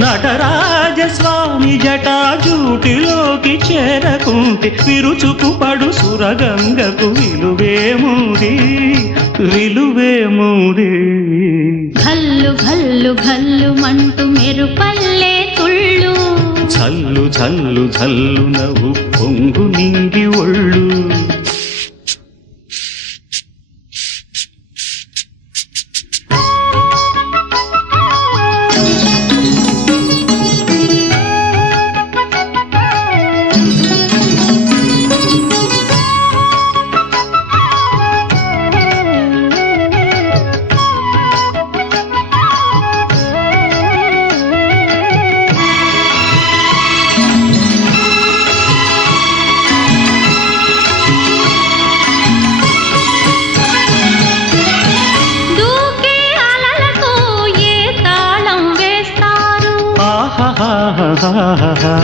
నటరాజస్వామి జటాజూటిలోకి చేరకుంటే విరుచుకు పడు సురగంగకు విలువేముది విలువేముది. ఘల్లు ఘల్లు ఘల్లు మంటూ మెరుపల్లే తుళ్ళు, జల్లు జల్లు జల్లు నవ్వు పొంగు నింగి ఒళ్ళు. ఆహాహాహా